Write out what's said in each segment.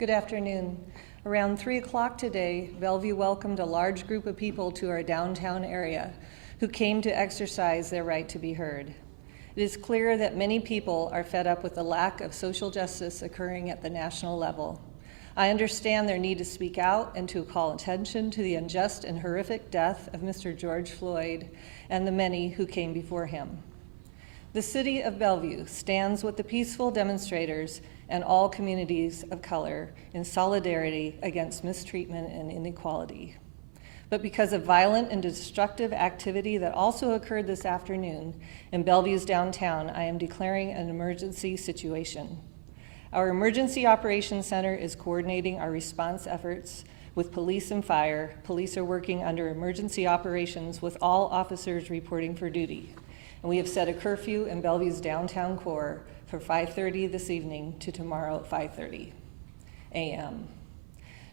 Good afternoon. Around 3 o'clock today, Bellevue welcomed a large group of people to our downtown area who came to exercise their right to be heard. It is clear that many people are fed up with the lack of social justice occurring at the national level. I understand their need to speak out and to call attention to the unjust and horrific death of Mr. George Floyd and the many who came before him. The City of Bellevue stands with the peaceful demonstrators and all communities of color in solidarity against mistreatment and inequality. But because of violent and destructive activity that also occurred this afternoon in Bellevue's downtown, I am declaring an emergency situation. Our Emergency Operations Center is coordinating our response efforts with police and fire. Police are working under emergency operations with all officers reporting for duty. And we have set a curfew in Bellevue's downtown core for 5:30 this evening to tomorrow at 5:30 a.m.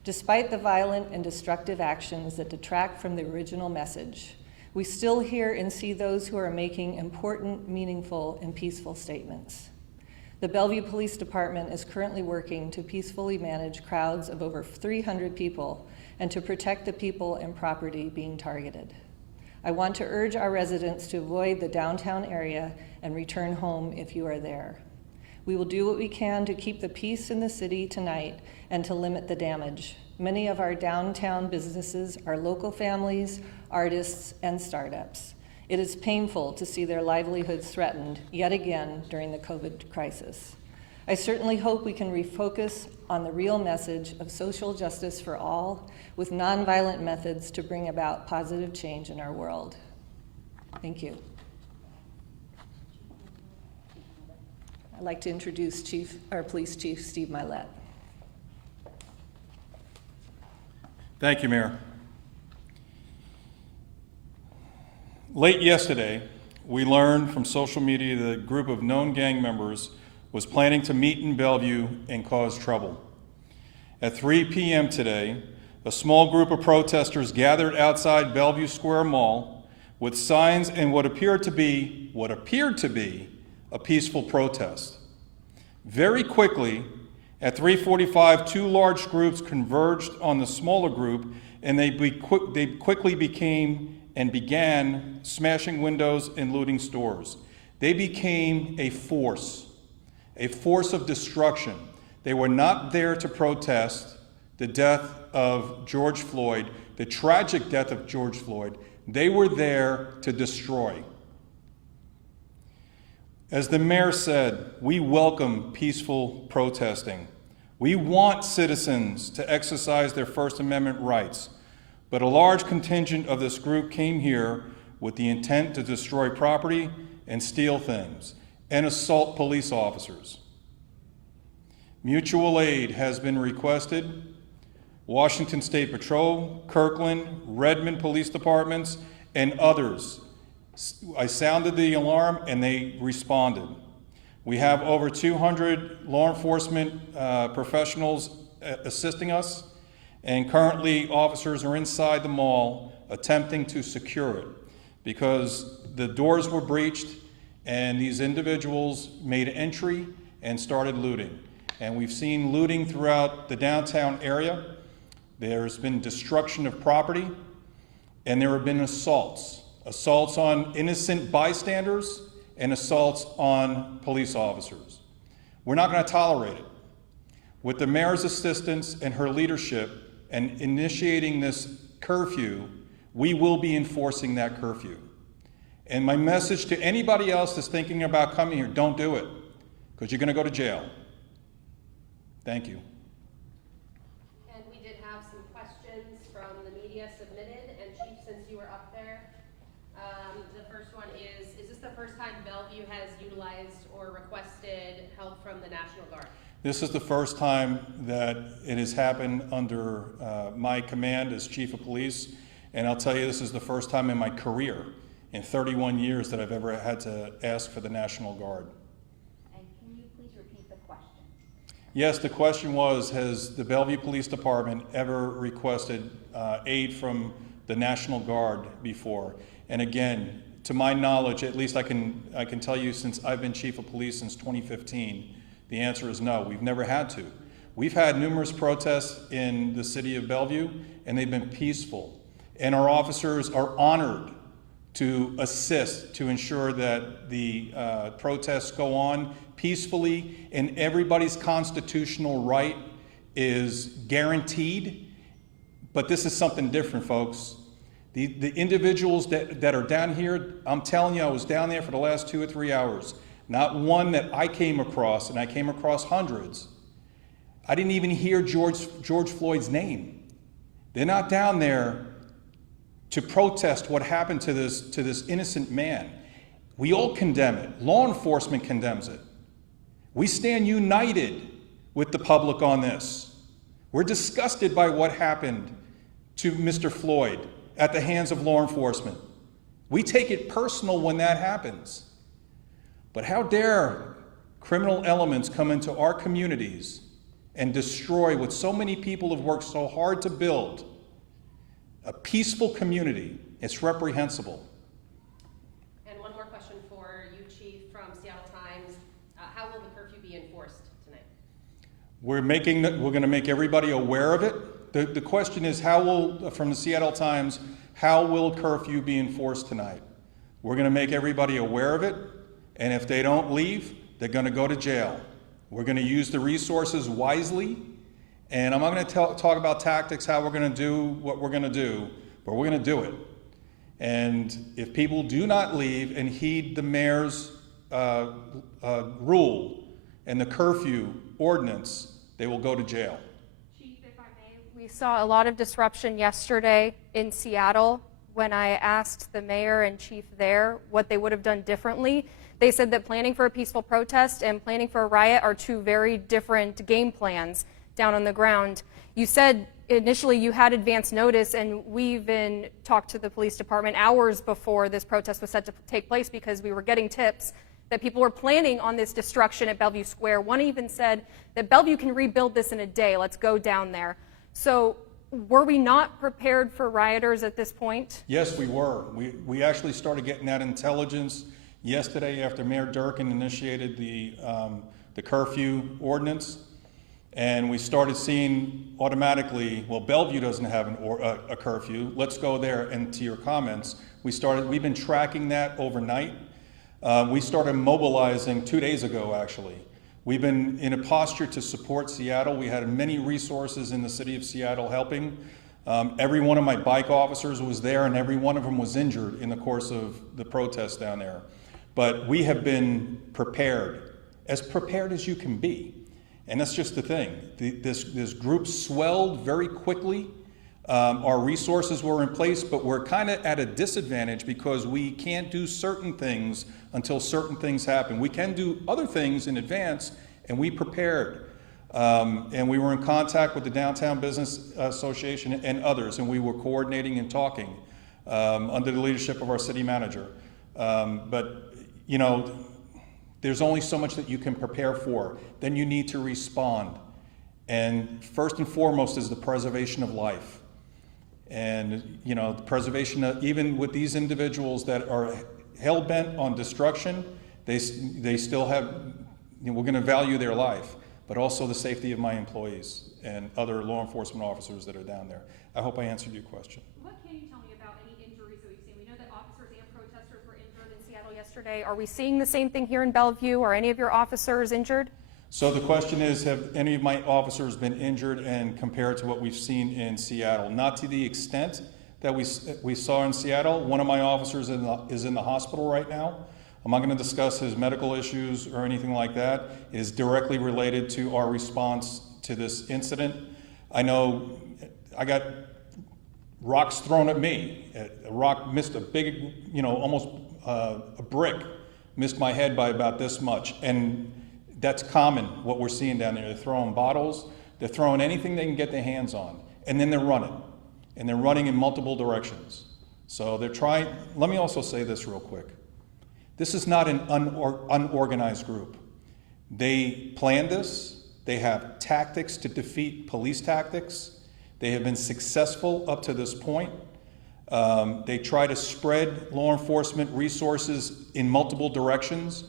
Despite the violent and destructive actions that detract from the original message, we still hear and see those who are making important, meaningful, and peaceful statements. The Bellevue Police Department is currently working to peacefully manage crowds of over 300 people and to protect the people and property being targeted. I want to urge our residents to avoid the downtown area and return home if you are there. We will do what we can to keep the peace in the city tonight and to limit the damage. Many of our downtown businesses are local families, artists, and startups. It is painful to see their livelihoods threatened yet again during the COVID crisis. I certainly hope we can refocus on the real message of social justice for all with nonviolent methods to bring about positive change in our world. Thank you. I'd like to introduce our Police Chief, Steve Milet. Thank you, Mayor. Late yesterday, we learned from social media that a group of known gang members was planning to meet in Bellevue and cause trouble. At 3 p.m. today, a small group of protesters gathered outside Bellevue Square Mall with signs and what appeared to be a peaceful protest. Very quickly, at 3:45, two large groups converged on the smaller group, and they quickly began smashing windows and looting stores. They became a force of destruction. They were not there to protest the death of George Floyd, the tragic death of George Floyd. They were there to destroy. As the mayor said, we welcome peaceful protesting. We want citizens to exercise their First Amendment rights, but a large contingent of this group came here with the intent to destroy property and steal things and assault police officers. Mutual aid has been requested. Washington State Patrol, Kirkland, Redmond Police Departments, and others. I sounded the alarm and they responded. We have over 200 law enforcement professionals assisting us, and currently officers are inside the mall attempting to secure it because the doors were breached and these individuals made entry and started looting. And we've seen looting throughout the downtown area. There's been destruction of property, and there have been assaults on innocent bystanders and assaults on police officers. We're not going to tolerate it. With the mayor's assistance and her leadership and initiating this curfew, we will be enforcing that curfew. And my message to anybody else that's thinking about coming here, don't do it, because you're going to go to jail. Thank you. And we did have some questions from the media submitted, and Chief, since you were up there, the first one is this the first time Bellevue has utilized or requested help from the National Guard? This is the first time that it has happened under my command as Chief of Police, and I'll tell you, this is the first time in my career, in 31 years, that I've ever had to ask for the National Guard. And can you please repeat the question? Yes, the question was, has the Bellevue Police Department ever requested aid from the National Guard before? And again, to my knowledge, at least I can tell you, since I've been Chief of Police since 2015, the answer is no, we've never had to. We've had numerous protests in the city of Bellevue, and they've been peaceful. And our officers are honored to assist to ensure that the protests go on peacefully, and everybody's constitutional right is guaranteed. But this is something different, folks. The individuals that are down here, I'm telling you, I was down there for the last 2 or 3 hours. Not one that I came across, and I came across hundreds. I didn't even hear George Floyd's name. They're not down there to protest what happened to this innocent man. We all condemn it. Law enforcement condemns it. We stand united with the public on this. We're disgusted by what happened to Mr. Floyd at the hands of law enforcement. We take it personal when that happens. But how dare criminal elements come into our communities and destroy what so many people have worked so hard to build? A peaceful community. It's reprehensible. And one more question for you, Chief, from Seattle Times. How will the curfew be enforced tonight? We're going to make everybody aware of it. The question is, from the Seattle Times, how will curfew be enforced tonight? We're going to make everybody aware of it, and if they don't leave, they're going to go to jail. We're going to use the resources wisely, and I'm not going to talk about tactics, how we're going to do what we're going to do, but we're going to do it. And if people do not leave and heed the mayor's rule and the curfew ordinance, they will go to jail. Chief, if I may, we saw a lot of disruption yesterday in Seattle. When I asked the mayor and chief there what they would have done differently, they said that planning for a peaceful protest and planning for a riot are two very different game plans down on the ground. You said initially you had advance notice, and we even talked to the police department hours before this protest was set to take place because we were getting tips that people were planning on this destruction at Bellevue Square. One even said that Bellevue can rebuild this in a day. Let's go down there. So were we not prepared for rioters at this point? Yes, we were. We actually started getting that intelligence yesterday after Mayor Durkin initiated the curfew ordinance. And we started seeing automatically, well, Bellevue doesn't have a curfew. Let's go there. And to your comments, we've been tracking that overnight. We started mobilizing 2 days ago, actually. We've been in a posture to support Seattle. We had many resources in the city of Seattle helping. Every one of my bike officers was there, and every one of them was injured in the course of the protest down there. But we have been prepared as you can be. And that's just the thing. This group swelled very quickly. Our resources were in place, but we're kind of at a disadvantage because we can't do certain things until certain things happen. We can do other things in advance, and we prepared. And we were in contact with the Downtown Business Association and others, and we were coordinating and talking under the leadership of our city manager. But, you know, there's only so much that you can prepare for. Then you need to respond. And first and foremost is the preservation of life. And, you know, the preservation of, even with these individuals that are hell-bent on destruction, they still have, you know, we're going to value their life, but also the safety of my employees and other law enforcement officers that are down there. I hope I answered your question. What can you tell me about any injuries that we've seen? We know that officers and protesters were injured in Seattle yesterday. Are we seeing the same thing here in Bellevue? Are any of your officers injured? So the question is, have any of my officers been injured and compared to what we've seen in Seattle? Not to the extent that we saw in Seattle. One of my officers is in the hospital right now. I'm not going to discuss his medical issues or anything like that. It is directly related to our response to this incident. I know I got rocks thrown at me. A rock missed a big, you know, almost a brick, missed my head by about this much. And that's common, what we're seeing down there. They're throwing bottles, they're throwing anything they can get their hands on, and then they're running. And they're running in multiple directions. So they're trying, let me also say this real quick. This is not an unorganized group. They planned this, they have tactics to defeat police tactics. They have been successful up to this point. They try to spread law enforcement resources in multiple directions.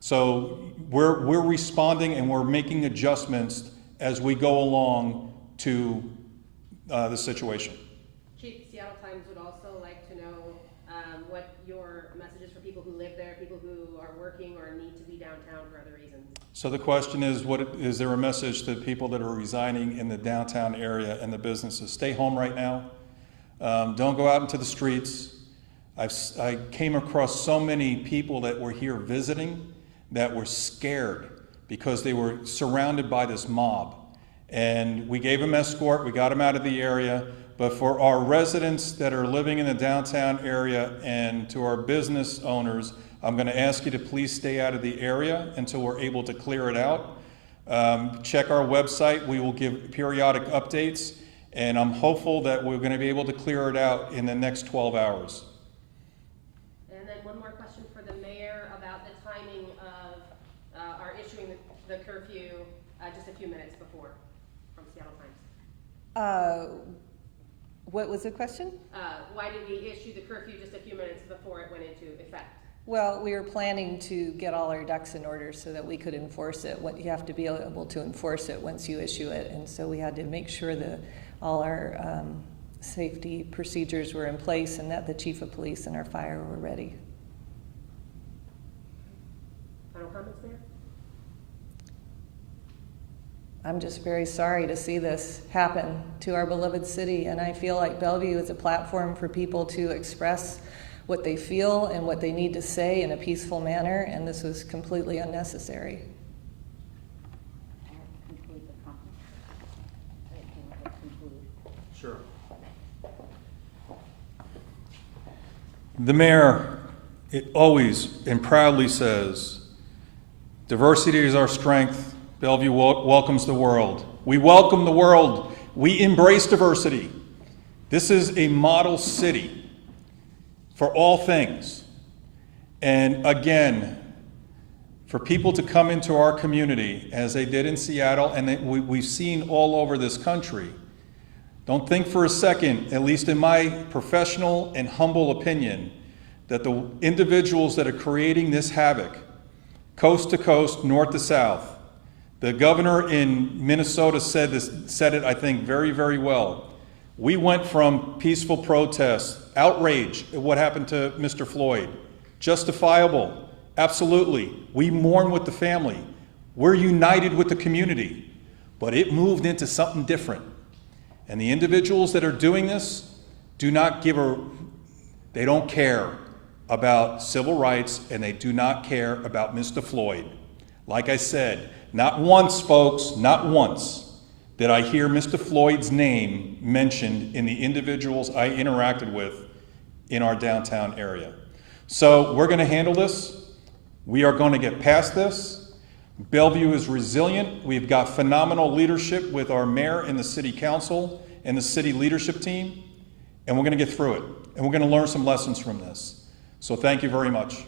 So we're responding and we're making adjustments as we go along to the situation. Chief, Seattle Times would also like to know what your message is for people who live there, people who are working or need to be downtown for other reasons. So the question is, is there a message to people that are residing in the downtown area and the businesses? Stay home right now. Don't go out into the streets. I came across so many people that were here visiting that were scared because they were surrounded by this mob. And we gave them escort, we got them out of the area, but for our residents that are living in the downtown area and to our business owners, I'm going to ask you to please stay out of the area until we're able to clear it out. Check our website, we will give periodic updates, and I'm hopeful that we're going to be able to clear it out in the next 12 hours. And then one more question for the mayor about the timing of our issuing the curfew just a few minutes before from Seattle Times. What was the question? Why did we issue the curfew just a few minutes before it went into effect? Well, we were planning to get all our ducks in order so that we could enforce it. You have to be able to enforce it once you issue it, and so we had to make sure that all our safety procedures were in place and that the chief of police and our fire were ready. Final comments, Mayor? I'm just very sorry to see this happen to our beloved city, and I feel like Bellevue is a platform for people to express what they feel and what they need to say in a peaceful manner, and this was completely unnecessary. Conclude the comment. Conclude. Sure. The mayor, it always and proudly says, diversity is our strength. Bellevue welcomes the world. We welcome the world. We embrace diversity. This is a model city for all things. And again, for people to come into our community as they did in Seattle and that we've seen all over this country, don't think for a second, at least in my professional and humble opinion, that the individuals that are creating this havoc, coast to coast, north to south, the governor in Minnesota said it, I think, very, very well. We went from peaceful protests, outrage at what happened to Mr. Floyd, justifiable, absolutely. We mourn with the family. We're united with the community, but it moved into something different. And the individuals that are doing this do not they don't care about civil rights, and they do not care about Mr. Floyd. Like I said, not once, folks, not once did I hear Mr. Floyd's name mentioned in the individuals I interacted with in our downtown area. So we're going to handle this. We are going to get past this. Bellevue is resilient. We've got phenomenal leadership with our mayor and the city council and the city leadership team, and we're going to get through it. And we're going to learn some lessons from this. So thank you very much.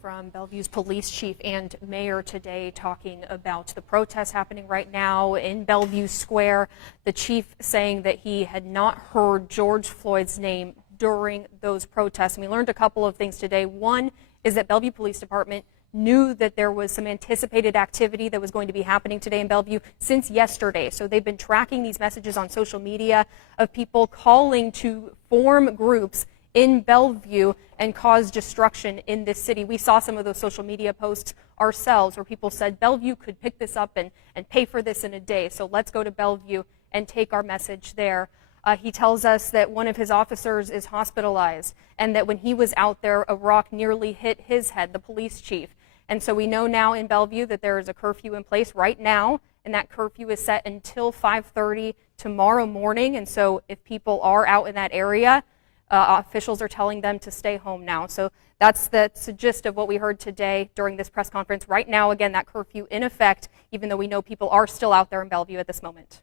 From Bellevue's police chief and mayor today talking about the protests happening right now in Bellevue Square. The chief saying that he had not heard George Floyd's name during those protests. And we learned a couple of things today. One is that Bellevue Police Department knew that there was some anticipated activity that was going to be happening today in Bellevue since yesterday. So they've been tracking these messages on social media of people calling to form groups in Bellevue and cause destruction in this city. We saw some of those social media posts ourselves where people said Bellevue could pick this up and pay for this in a day. So let's go to Bellevue and take our message there. He tells us that one of his officers is hospitalized and that when he was out there, a rock nearly hit his head, the police chief. And so we know now in Bellevue that there is a curfew in place right now, and that curfew is set until 5:30 tomorrow morning. And so if people are out in that area, officials are telling them to stay home now. So that's the gist of what we heard today during this press conference. Right now, again, that curfew in effect, even though we know people are still out there in Bellevue at this moment.